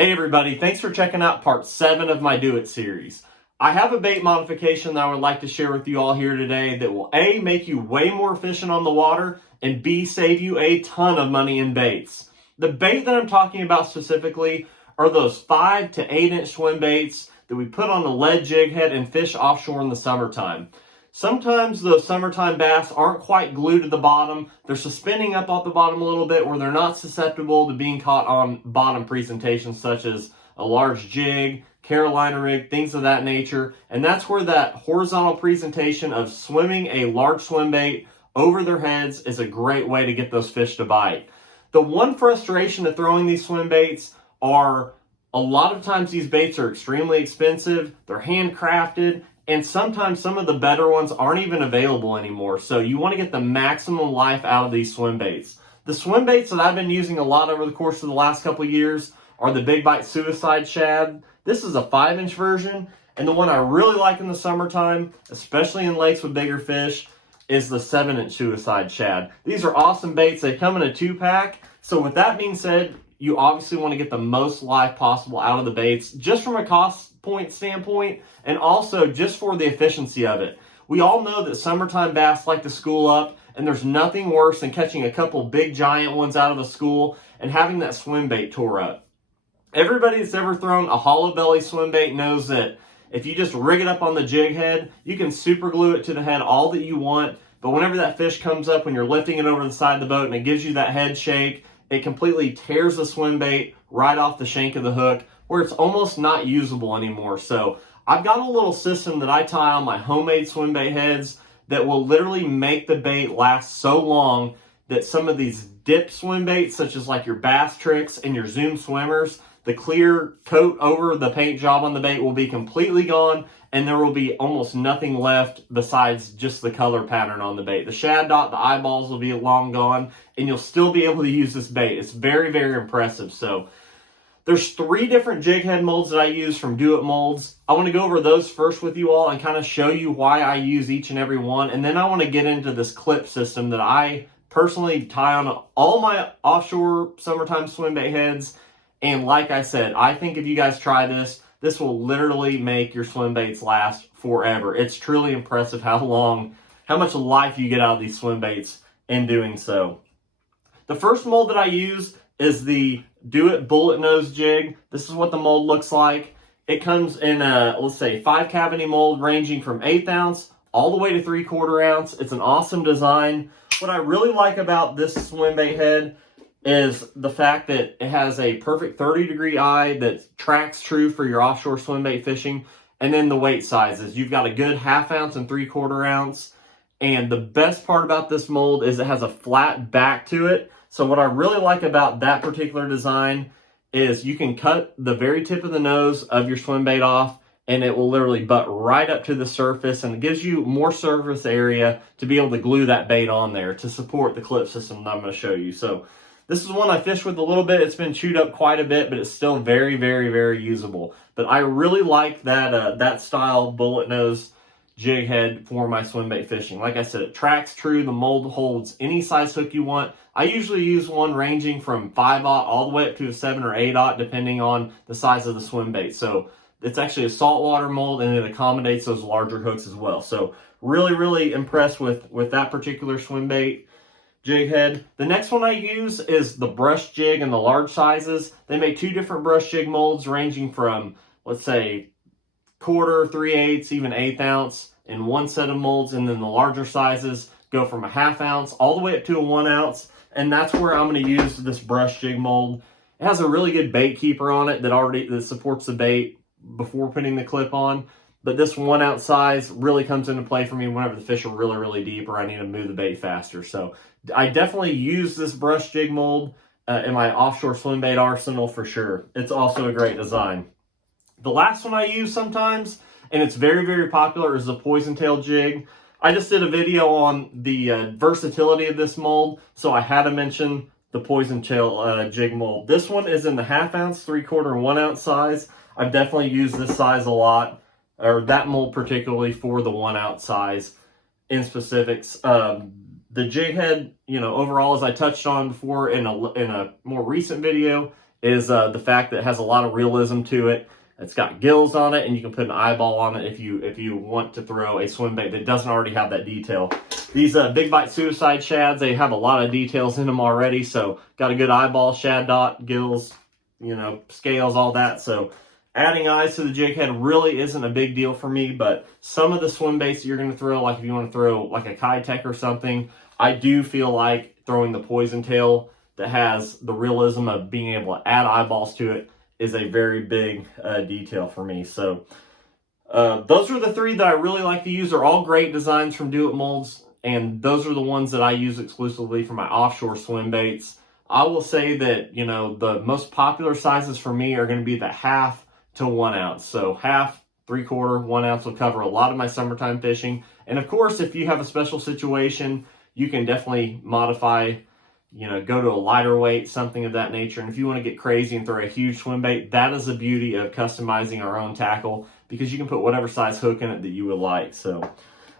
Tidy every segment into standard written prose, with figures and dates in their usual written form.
Hey everybody, thanks for checking out part 7 of my Do It series. I have a bait modification that I would like to share with you all here today that will A, make you way more efficient on the water, and B, save you a ton of money in baits. The bait that I'm talking about specifically are those 5 to 8 inch swim baits that we put on a lead jig head and fish offshore in the summertime. Sometimes those summertime bass aren't quite glued to the bottom. They're suspending up off the bottom a little bit where they're not susceptible to being caught on bottom presentations such as a large jig, Carolina rig, things of that nature. And that's where that horizontal presentation of swimming a large swim bait over their heads is a great way to get those fish to bite. The one frustration of throwing these swim baits are a lot of times these baits are extremely expensive, they're handcrafted, and sometimes some of the better ones aren't even available anymore. So you want to get the maximum life out of these swim baits. The swim baits that I've been using a lot over the course of the last couple of years are the Big Bite Suicide Shad. This is a 5-inch version, and the one I really like in the summertime, especially in lakes with bigger fish, is the 7-inch Suicide Shad. These are awesome baits. They come in a 2-pack. So with that being said, you obviously want to get the most life possible out of the baits, just from a cost point standpoint, and also just for the efficiency of it. We all know that summertime bass like to school up, and there's nothing worse than catching a couple big giant ones out of a school and having that swim bait tore up. Everybody that's ever thrown a hollow belly swim bait knows that if you just rig it up on the jig head, you can super glue it to the head all that you want, but whenever that fish comes up when you're lifting it over the side of the boat and it gives you that head shake, it completely tears the swim bait right off the shank of the hook, where it's almost not usable anymore. So I've got a little system that I tie on my homemade swim bait heads that will literally make the bait last so long that some of these dip swim baits, such as like your Bass Tricks and your Zoom Swimmers, the clear coat over the paint job on the bait will be completely gone, and there will be almost nothing left besides just the color pattern on the bait. The shad dot, the eyeballs will be long gone, and you'll still be able to use this bait. It's very, very impressive. So there's 3 different jig head molds that I use from Do It Molds. I want to go over those first with you all and kind of show you why I use each and every one. And then I want to get into this clip system that I personally tie on all my offshore summertime swim bait heads. And like I said, I think if you guys try this, this will literally make your swim baits last forever. It's truly impressive how much life you get out of these swim baits in doing so. The first mold that I use is the Do It Bullet Nose Jig. This is what the mold looks like. It comes in a, let's say, 5-cavity mold ranging from 1/8 ounce all the way to 3/4 ounce. It's an awesome design. What I really like about this swim bait head is the fact that it has a perfect 30-degree eye that tracks true for your offshore swim bait fishing. And then the weight sizes. You've got a good 1/2 ounce and 3/4 ounce. And the best part about this mold is it has a flat back to it. So what I really like about that particular design is you can cut the very tip of the nose of your swim bait off, and it will literally butt right up to the surface, and it gives you more surface area to be able to glue that bait on there to support the clip system that I'm going to show you. So this is one I fished with a little bit. It's been chewed up quite a bit, but it's still very, very, very usable. But I really like that that style bullet nose jig head for my swim bait fishing. Like I said, it tracks true. The mold holds any size hook you want. I usually use one ranging from 5/0 all the way up to a 7 or 8/0, depending on the size of the swim bait. So it's actually a saltwater mold, and it accommodates those larger hooks as well. So really, really impressed with that particular swim bait jig head. The next one I use is the brush jig in the large sizes. They make 2 different brush jig molds ranging from, let's say, 1/4, 3/8, even 1/8 ounce in one set of molds, and then the larger sizes go from a 1/2 ounce all the way up to a 1 ounce, and that's where I'm going to use this brush jig mold. It has a really good bait keeper on it that supports the bait before putting the clip on, but this 1 ounce size really comes into play for me whenever the fish are really, really deep or I need to move the bait faster. So I definitely use this brush jig mold in my offshore swim bait arsenal for sure. It's also a great design. The last one I use sometimes, and it's very, very popular, is the poison tail jig. I just did a video on the versatility of this mold, so I had to mention the poison tail jig mold. This one is in the 1/2 ounce, 3/4, and 1 ounce size. I've definitely used this size a lot, or that mold particularly for the 1 ounce size in specifics. The jig head, overall, as I touched on before in a more recent video, is the fact that it has a lot of realism to it. It's got gills on it, and you can put an eyeball on it if you want to throw a swim bait that doesn't already have that detail. These Big Bite Suicide Shads, they have a lot of details in them already, so got a good eyeball, shad dot, gills, you know, scales, all that. So adding eyes to the jig head really isn't a big deal for me, but some of the swim baits that you're going to throw, like if you want to throw like a Kitech or something, I do feel like throwing the poison tail that has the realism of being able to add eyeballs to it is a very big detail for me. So those are the three that I really like to use. They're all great designs from Do It Molds, and those are the ones that I use exclusively for my offshore swim baits. I will say that, you know, the most popular sizes for me are going to be the 1/2 to 1 ounce. So 1/2, 3/4, 1 ounce will cover a lot of my summertime fishing. And of course, if you have a special situation, you can definitely modify, you know, go to a lighter weight, something of that nature. And if you want to get crazy and throw a huge swim bait, that is the beauty of customizing our own tackle, because you can put whatever size hook in it that you would like. So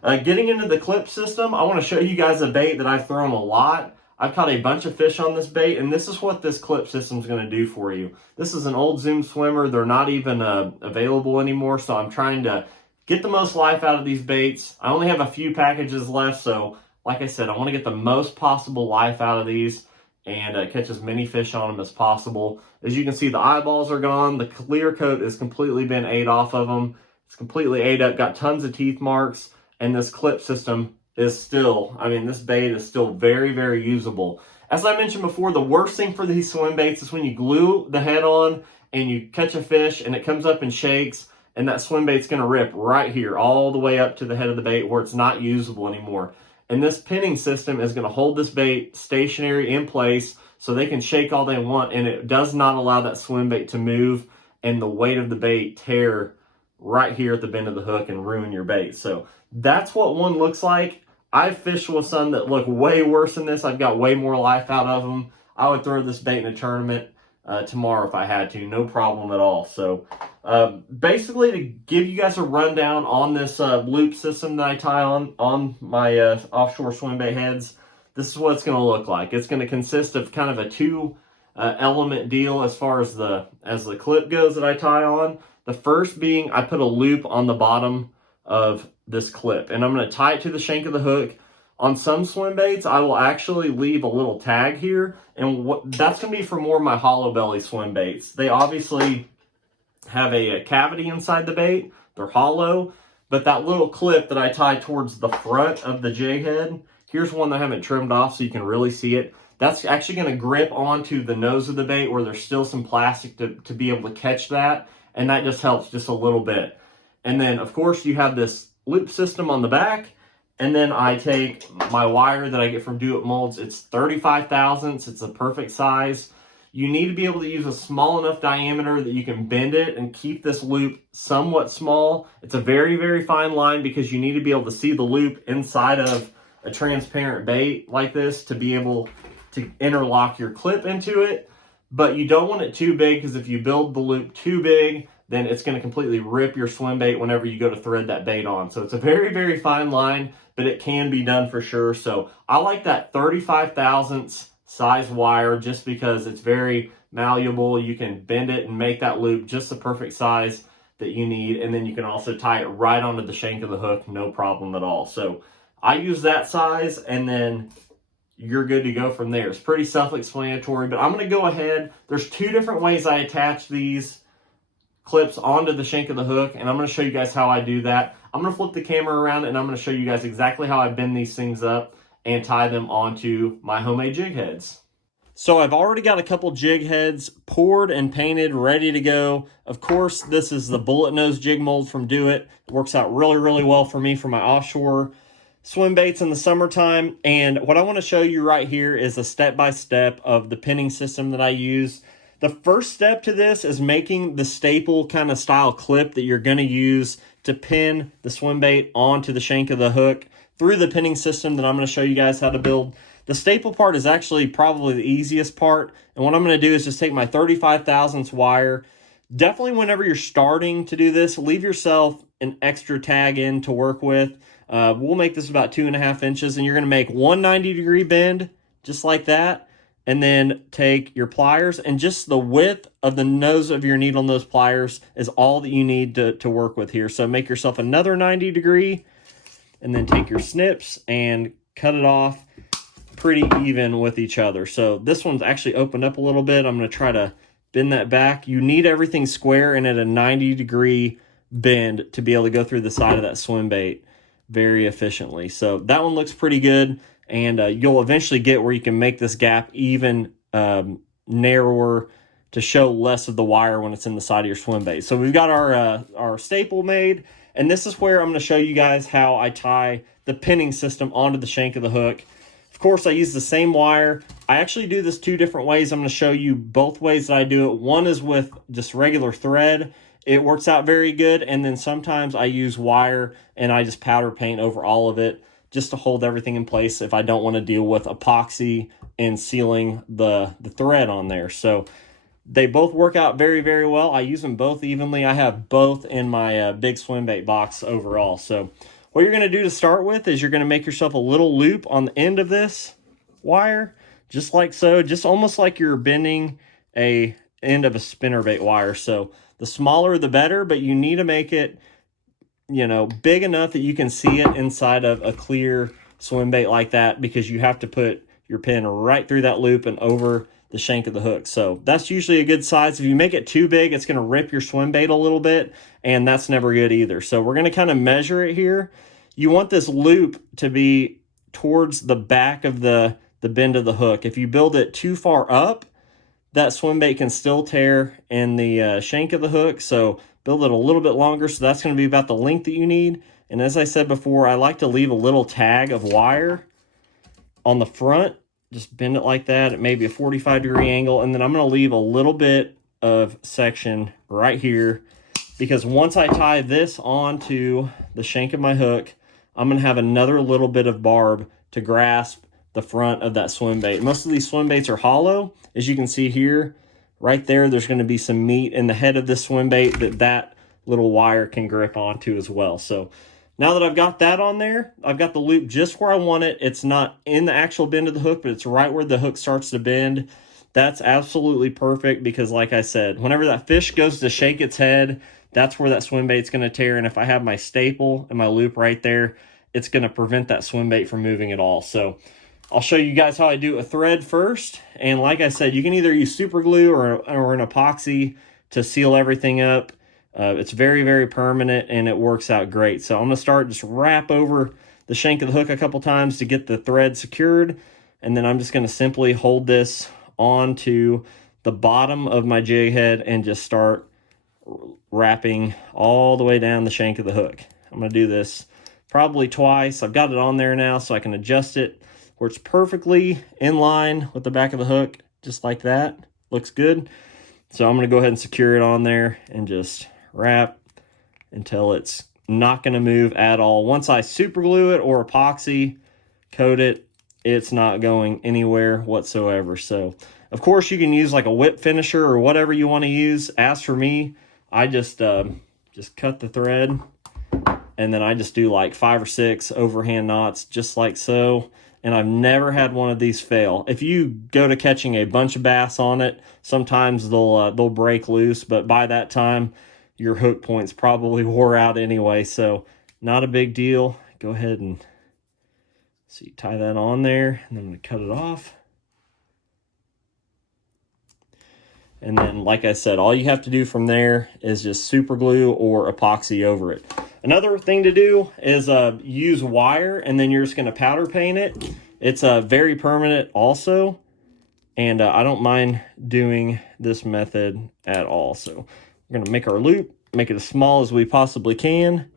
getting into the clip system, I want to show you guys a bait that I've thrown a lot. I've caught a bunch of fish on this bait, and this is what this clip system is going to do for you. This is an old Zoom swimmer. They're not even available anymore, so I'm trying to get the most life out of these baits. I only have a few packages left, so like I said, I want to get the most possible life out of these and catch as many fish on them as possible. As you can see, the eyeballs are gone. The clear coat has completely been ate off of them. It's completely ate up, got tons of teeth marks, and this clip system is still, I mean, this bait is still very, very usable. As I mentioned before, the worst thing for these swim baits is when you glue the head on and you catch a fish and it comes up and shakes, and that swim bait's going to rip right here all the way up to the head of the bait where it's not usable anymore. And this pinning system is going to hold this bait stationary in place so they can shake all they want, and it does not allow that swim bait to move and the weight of the bait tear right here at the bend of the hook and ruin your bait. So that's what one looks like. I've fished with some that look way worse than this. I've got way more life out of them. I would throw this bait in a tournament tomorrow if I had to, no problem at all. So basically, to give you guys a rundown on this loop system that I tie on my offshore swim bait heads, this is what it's going to look like. It's going to consist of kind of a two element deal as far as the clip goes that I tie on. The first being, I put a loop on the bottom of this clip, and I'm going to tie it to the shank of the hook. On some swim baits, I will actually leave a little tag here, and that's going to be for more of my hollow belly swim baits. They obviously have a cavity inside the bait. They're hollow, but that little clip that I tie towards the front of the jig head, here's one that I haven't trimmed off so you can really see it. That's actually going to grip onto the nose of the bait where there's still some plastic to be able to catch that, and that just helps just a little bit. And then, of course, you have this loop system on the back, and then I take my wire that I get from Do It Molds. It's 35 thousandths. It's a perfect size. You need to be able to use a small enough diameter that you can bend it and keep this loop somewhat small. It's a very, very fine line because you need to be able to see the loop inside of a transparent bait like this to be able to interlock your clip into it. But you don't want it too big, because if you build the loop too big, then it's going to completely rip your swim bait whenever you go to thread that bait on. So it's a very, very fine line, but it can be done for sure. So I like that 35 thousandths size wire just because it's very malleable. You can bend it and make that loop just the perfect size that you need. And then you can also tie it right onto the shank of the hook, no problem at all. So I use that size, and then you're good to go from there. It's pretty self-explanatory, but I'm going to go ahead. There's two different ways I attach these clips onto the shank of the hook, and I'm going to show you guys how I do that. I'm going to flip the camera around, and I'm going to show you guys exactly how I bend these things up and tie them onto my homemade jig heads. So I've already got a couple jig heads poured and painted, ready to go. Of course, this is the bullet nose jig mold from Do It. It works out really, really well for me for my offshore swim baits in the summertime. And what I want to show you right here is a step-by-step of the pinning system that I use. The first step to this is making the staple kind of style clip that you're going to use to pin the swim bait onto the shank of the hook through the pinning system that I'm going to show you guys how to build. The staple part is actually probably the easiest part. And what I'm going to do is just take my 35 thousandths wire. Definitely whenever you're starting to do this, leave yourself an extra tag in to work with. We'll make this about 2.5 inches, and you're going to make one 90-degree bend just like that. and then take your pliers, and just the width of the nose of your needle on those pliers is all that you need to work with here. So make yourself another 90 degree, and then take your snips and cut it off pretty even with each other. So this one's actually opened up a little bit. I'm going to try to bend that back. You need everything square and at a 90 degree bend to be able to go through the side of that swim bait very efficiently. So that one looks pretty good, and you'll eventually get where you can make this gap even narrower to show less of the wire when it's in the side of your swim bait. So we've got our staple made, and this is where I'm going to show you guys how I tie the pinning system onto the shank of the hook. Of course, I use the same wire. I actually do this two different ways. I'm going to show you both ways that I do it. One is with just regular thread. It works out very good. And then sometimes I use wire and I just powder paint over all of it just to hold everything in place if I don't want to deal with epoxy and sealing the thread on there. So they both work out very, very well. I use them both evenly. I have both in my big swim bait box overall. So what you're going to do to start with is you're going to make yourself a little loop on the end of this wire, just like so, just almost like you're bending a end of a spinnerbait wire. So the smaller the better, but you need to make it, you know, big enough that you can see it inside of a clear swim bait like that, because you have to put your pin right through that loop and over the shank of the hook. So that's usually a good size. If you make it too big, it's going to rip your swim bait a little bit, and that's never good either. So we're going to kind of measure it here. You want this loop to be towards the back of the bend of the hook. If you build it too far up, that swim bait can still tear in the shank of the hook. So build it a little bit longer. So that's going to be about the length that you need. And as I said before, I like to leave a little tag of wire on the front. Just bend it like that at maybe a 45-degree angle. And then I'm going to leave a little bit of section right here, because once I tie this onto the shank of my hook, I'm going to have another little bit of barb to grasp the front of that swim bait. Most of these swim baits are hollow. As you can see here, right there, there's going to be some meat in the head of this swim bait that little wire can grip onto as well. So now that I've got that on there, I've got the loop just where I want it. It's not in the actual bend of the hook, but it's right where the hook starts to bend. That's absolutely perfect, because like I said, whenever that fish goes to shake its head, that's where that swim bait's going to tear. And if I have my staple and my loop right there, it's going to prevent that swim bait from moving at all. So I'll show you guys how I do a thread first. And like I said, you can either use super glue or an epoxy to seal everything up. It's very, very permanent, and it works out great. So I'm going to start, just wrap over the shank of the hook a couple times to get the thread secured. And then I'm just going to simply hold this onto the bottom of my jig head and just start wrapping all the way down the shank of the hook. I'm going to do this probably twice. I've got it on there now, so I can adjust it where it's perfectly in line with the back of the hook, just like that. Looks good. So I'm going to go ahead and secure it on there and just wrap until it's not going to move at all. Once I super glue it or epoxy coat it, it's not going anywhere whatsoever. So of course you can use like a whip finisher or whatever you want to use. As for me, I just cut the thread, and then I just do like 5 or 6 overhand knots, just like so. And I've never had one of these fail. If you go to catching a bunch of bass on it, sometimes they'll break loose, but by that time, your hook point's probably wore out anyway, so not a big deal. Go ahead and see, tie that on there, and then I'm going to cut it off. And then, like I said, all you have to do from there is just super glue or epoxy over it. Another thing to do is use wire, and then you're just going to powder paint it. It's very permanent also, and I don't mind doing this method at all. So we're going to make our loop, make it as small as we possibly can,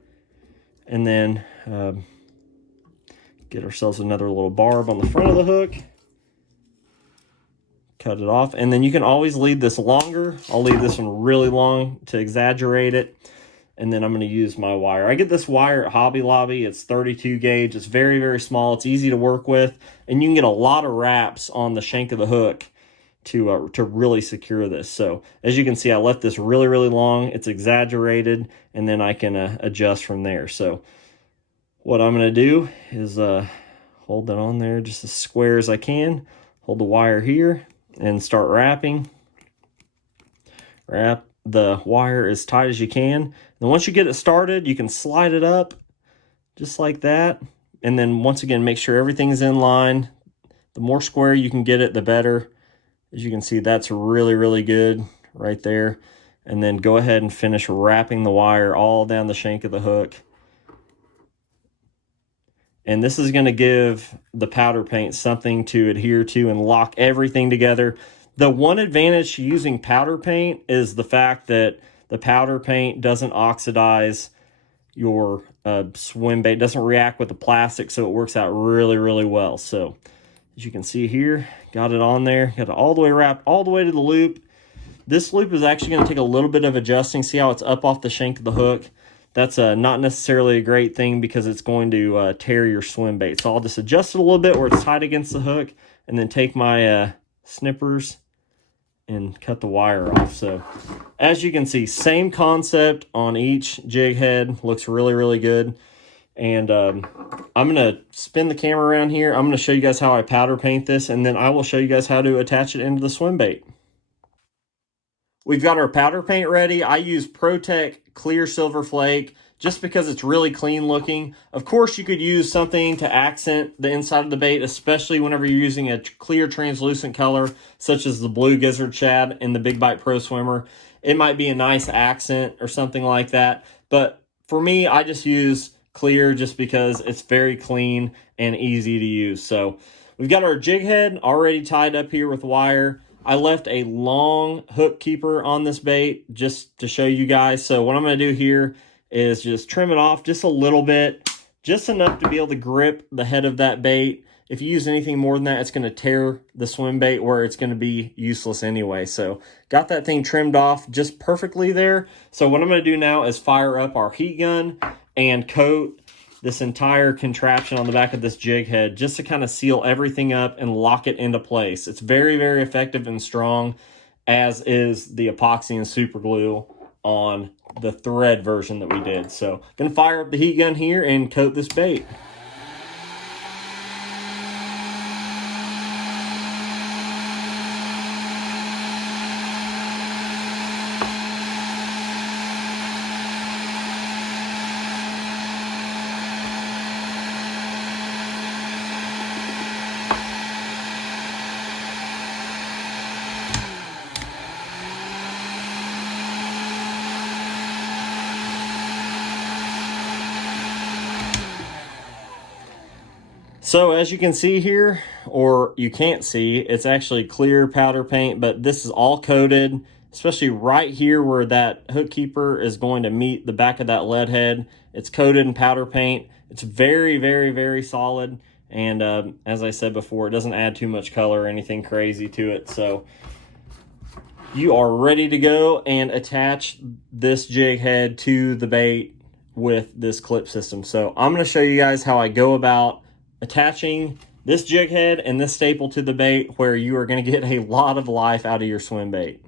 and then get ourselves another little barb on the front of the hook. Cut it off, and then you can always leave this longer. I'll leave this one really long to exaggerate it, and then I'm going to use my wire. I get this wire at Hobby Lobby. It's 32 gauge. It's very, very small. It's easy to work with, and you can get a lot of wraps on the shank of the hook to really secure this. So as you can see, I left this really, really long. It's exaggerated, and then I can adjust from there. So what I'm going to do is hold that on there just as square as I can. hold the wire here and start wrapping. Wrap the wire as tight as you can. And once you get it started, you can slide it up just like that. And then once again, make sure everything's in line. The more square you can get it, the better. As you can see, that's really, really good right there. And then go ahead and finish wrapping the wire all down the shank of the hook. And this is going to give the powder paint something to adhere to and lock everything together. The one advantage to using powder paint is the fact that the powder paint doesn't oxidize your swim bait, doesn't react with the plastic, so it works out really, really well. So as you can see here, got it on there, got it all the way wrapped, all the way to the loop. This loop is actually going to take a little bit of adjusting. See how it's up off the shank of the hook? That's not necessarily a great thing because it's going to tear your swim bait. So I'll just adjust it a little bit where it's tight against the hook, and then take my snippers and cut the wire off. So as you can see, same concept on each jig head. Looks really, really good. And I'm going to spin the camera around here. I'm going to show you guys how I powder paint this, and then I will show you guys how to attach it into the swim bait. We've got our powder paint ready. I use ProTech Clear Silver Flake just because it's really clean looking. Of course, you could use something to accent the inside of the bait, especially whenever you're using a clear translucent color, such as the blue gizzard shad in the Big Bite Pro Swimmer. It might be a nice accent or something like that. But for me, I just use clear just because it's very clean and easy to use. So we've got our jig head already tied up here with wire. I left a long hook keeper on this bait just to show you guys. So what I'm going to do here is just trim it off just a little bit, just enough to be able to grip the head of that bait. If you use anything more than that, it's going to tear the swim bait where it's going to be useless anyway. So got that thing trimmed off just perfectly there. So what I'm going to do now is fire up our heat gun and coat this entire contraption on the back of this jig head just to kind of seal everything up and lock it into place. It's very, very effective and strong, as is the epoxy and super glue on the thread version that we did. So gonna fire up the heat gun here and coat this bait. So as you can see here, or you can't see, it's actually clear powder paint, but this is all coated, especially right here where that hook keeper is going to meet the back of that lead head. It's coated in powder paint. It's very, very, very solid. And as I said before, it doesn't add too much color or anything crazy to it. So you are ready to go and attach this jig head to the bait with this clip system. So I'm going to show you guys how I go about attaching this jig head and this staple to the bait, where you are going to get a lot of life out of your swim bait.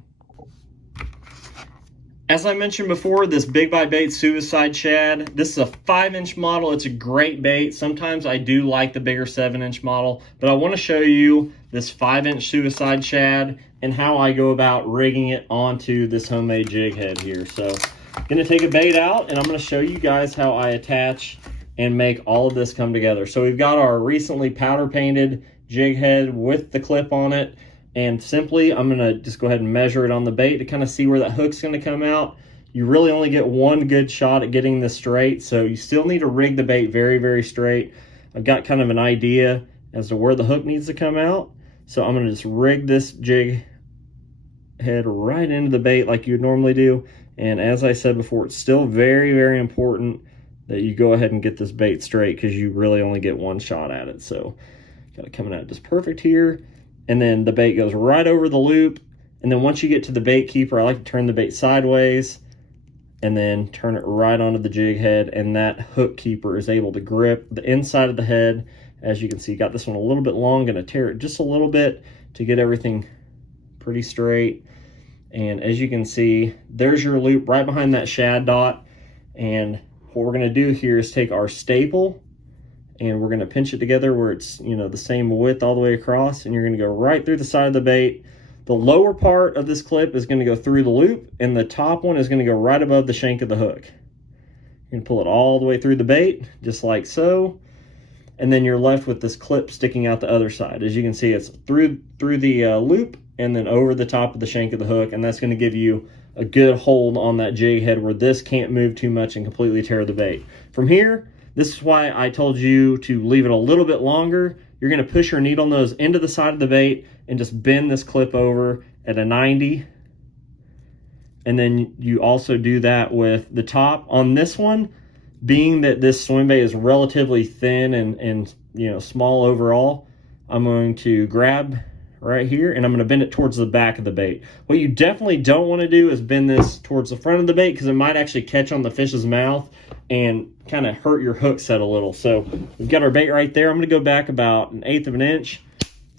As I mentioned before, this Big Bite Bait Suicide Shad, this is a 5-inch model. It's a great bait. Sometimes I do like the bigger 7-inch model, but I want to show you this 5-inch Suicide Shad and how I go about rigging it onto this homemade jig head here. So I'm going to take a bait out and I'm going to show you guys how I attach and make all of this come together. So we've got our recently powder painted jig head with the clip on it, and simply I'm gonna just go ahead and measure it on the bait to kind of see where that hook's gonna come out. You really only get one good shot at getting this straight, so you still need to rig the bait very, very straight. I've got kind of an idea as to where the hook needs to come out, so I'm gonna just rig this jig head right into the bait like you would normally do. And as I said before, it's still very, very important that you go ahead and get this bait straight, because you really only get one shot at it. So got it coming out just perfect here. And then the bait goes right over the loop. And then once you get to the bait keeper, I like to turn the bait sideways and then turn it right onto the jig head. And that hook keeper is able to grip the inside of the head. As you can see, got this one a little bit long, gonna tear it just a little bit to get everything pretty straight. And as you can see, there's your loop right behind that shad dot. And what we're going to do here is take our staple and we're going to pinch it together where it's, you know, the same width all the way across, and you're going to go right through the side of the bait. The lower part of this clip is going to go through the loop, and the top one is going to go right above the shank of the hook. You're going to pull it all the way through the bait, just like so, and then you're left with this clip sticking out the other side. As you can see, it's through the loop and then over the top of the shank of the hook, and that's going to give you a good hold on that jig head where this can't move too much and completely tear the bait. From here, this is why I told you to leave it a little bit longer. You're going to push your needle nose into the side of the bait and just bend this clip over at a 90. And then you also do that with the top. On this one, being that this swim bait is relatively thin and you know, small overall, I'm going to grab right here and I'm going to bend it towards the back of the bait. What you definitely don't want to do is bend this towards the front of the bait, because it might actually catch on the fish's mouth and kind of hurt your hook set a little. So we've got our bait right there. I'm going to go back about 1/8 of an inch,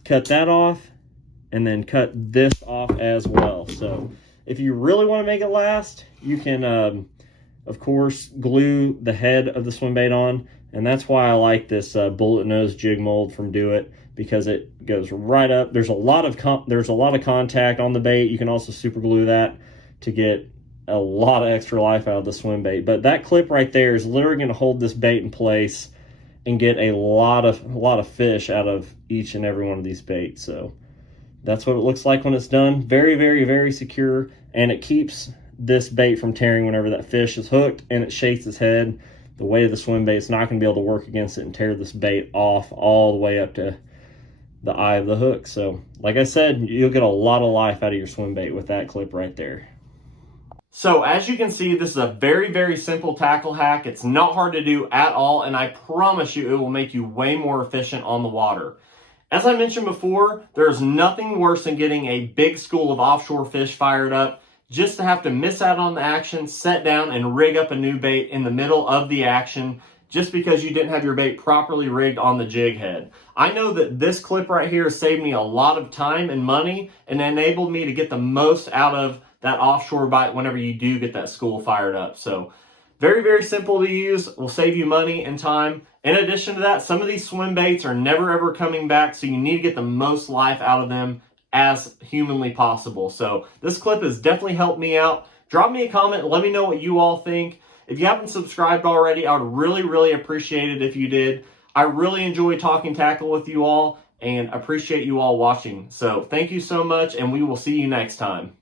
cut that off, and then cut this off as well. So if you really want to make it last, you can of course glue the head of the swim bait on, and that's why I like this bullet nose jig mold from Do It, because it goes right up. There's a lot of contact on the bait. You can also super glue that to get a lot of extra life out of the swim bait. But that clip right there is literally going to hold this bait in place and get a lot of fish out of each and every one of these baits. So that's what it looks like when it's done. Very, very, very secure, and it keeps this bait from tearing whenever that fish is hooked, and it shakes its head. The weight of the swim bait is not going to be able to work against it and tear this bait off all the way up to the eye of the hook. So like I said, you'll get a lot of life out of your swim bait with that clip right there. So as you can see, this is a very, very simple tackle hack. It's not hard to do at all, and I promise you it will make you way more efficient on the water. As I mentioned before, there's nothing worse than getting a big school of offshore fish fired up just to have to miss out on the action, set down, and rig up a new bait in the middle of the action just because you didn't have your bait properly rigged on the jig head. I know that this clip right here has saved me a lot of time and money and enabled me to get the most out of that offshore bite whenever you do get that school fired up. So very, very simple to use, will save you money and time. In addition to that, some of these swim baits are never ever coming back, so you need to get the most life out of them as humanly possible. So this clip has definitely helped me out. Drop me a comment and let me know what you all think. If you haven't subscribed already, I would really, really appreciate it if you did. I really enjoy talking tackle with you all and appreciate you all watching. So thank you so much, and we will see you next time.